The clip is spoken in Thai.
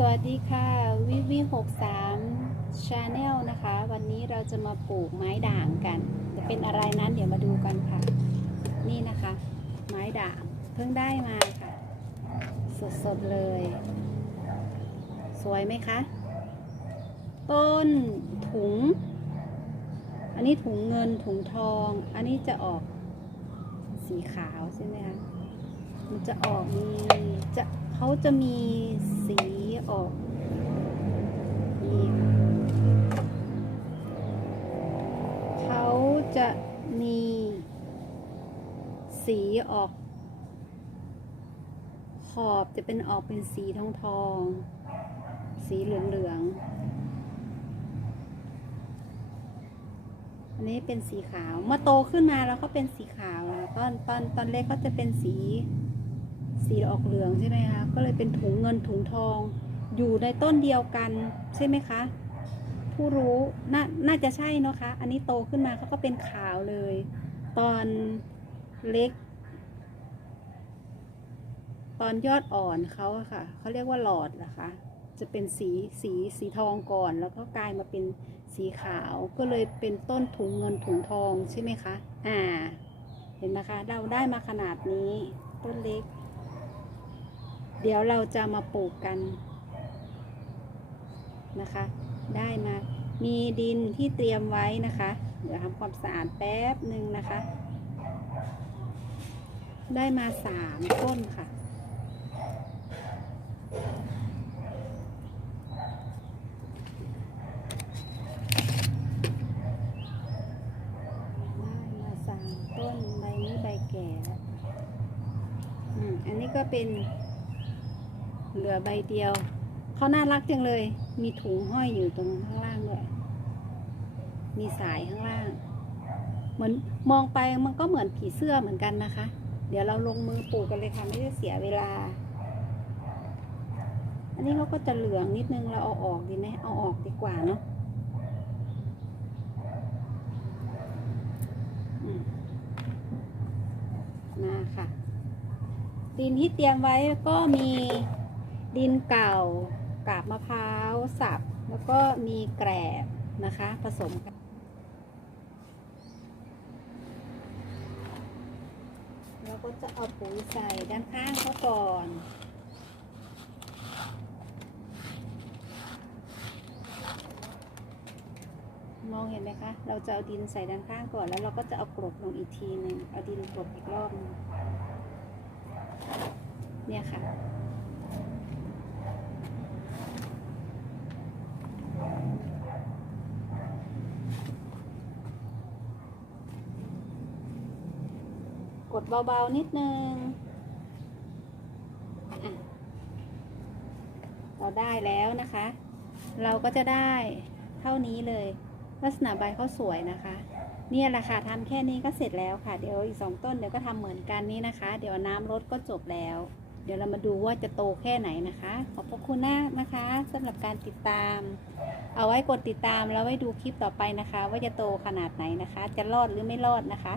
สวัสดีค่ะ วิวิหกสามชาแนลนะคะ วันนี้เราจะมาปลูกไม้ด่างกัน จะเป็นอะไรนั้นเดี๋ยวมาดูกันค่ะ นี่นะคะ ไม้ด่างเพิ่งได้มาค่ะ สดๆเลย สวยไหมคะ ต้นถุง อันนี้ถุงเงินถุงทอง อันนี้จะออกสีขาวใช่ไหมคะ มันจะออกมีจะเขาจะมีสีออกนี่เขาจะมีสีออก ขอบจะเป็นออกเป็นสีทองทองสีเหลืองเหลืองอันนี้เป็นสีขาว เมื่อโตขึ้นมาแล้วก็เป็นสีขาวแล้วตอนตอนตอนเล็กก็จะเป็นสี สีออกเหลืองใช่ไหมคะก็เลยเป็นถุงเงินถุงทอง อยู่ในต้นเดียวกันใช่ไหมคะ ผู้รู้น่าน่าจะใช่เนาะคะ อันนี้โตขึ้นมาเขาก็เป็นขาวเลย ตอนเล็ก ตอนยอดอ่อนเขาค่ะเขาเรียกว่าหลอดนะคะ จะเป็นสีสีสีทองก่อน แล้วก็กลายมาเป็นสีขาวก็เลยเป็นต้นถุงเงินถุงทองใช่ไหมคะ อ่า เห็นนะคะ เราได้มาขนาดนี้ต้นเล็ก เดี๋ยวเราจะมาปลูกกันนะคะ ได้มา มีดินที่เตรียมไว้นะคะ เดี๋ยวทำความสะอาดแป๊บหนึ่งนะคะ ได้มาสามต้นค่ะ ได้มาสามต้นใบนี้ใบแก่ อืม อันนี้ก็เป็น เหลือใบเดียว เขาน่ารักจังเลย มีถุงห้อยอยู่ตรงข้างล่างด้วย มีสายข้างล่าง เหมือนมองไปมันก็เหมือนผีเสื้อเหมือนกันนะคะ เดี๋ยวเราลงมือปลูกกันเลยค่ะ ไม่ได้เสียเวลา อันนี้เขาก็จะเหลืองนิดนึง เราเอาออกดีไหมเอาออกดีกว่าเนาะอืมมาค่ะดินที่เตรียมไว้ก็มี ดินเก่ากาบมะพร้าวสับ แล้วก็มีแกลบนะคะ ผสมกันเราก็จะเอาปุ๋ยใส่ด้านข้างเขาก่อนมองเห็นไหมคะ เราจะเอาดินใส่ด้านข้างก่อน แล้วเราก็จะเอากรบลงอีกทีหนึ่งเอาดินกรบอีกรอบนึงเนี่ยค่ะ กดเบาๆนิดนึงอะเราได้แล้วนะคะ เราก็จะได้เท่านี้เลย ลักษณะใบเขาสวยนะคะ เนี่ยแหละค่ะทำแค่นี้ก็เสร็จแล้วค่ะ เดี๋ยวอีกสองต้นเดี๋ยวก็ทำเหมือนกันนี้นะคะ เดี๋ยวน้ำลดก็จบแล้ว เดี๋ยวเรามาดูว่าจะโตแค่ไหนนะคะ ขอบพระคุณมากนะคะสำหรับการติดตาม เอาไว้กดติดตามแล้วไว้ดูคลิปต่อไปนะคะ ว่าจะโตขนาดไหนนะคะ จะรอดหรือไม่รอดนะคะ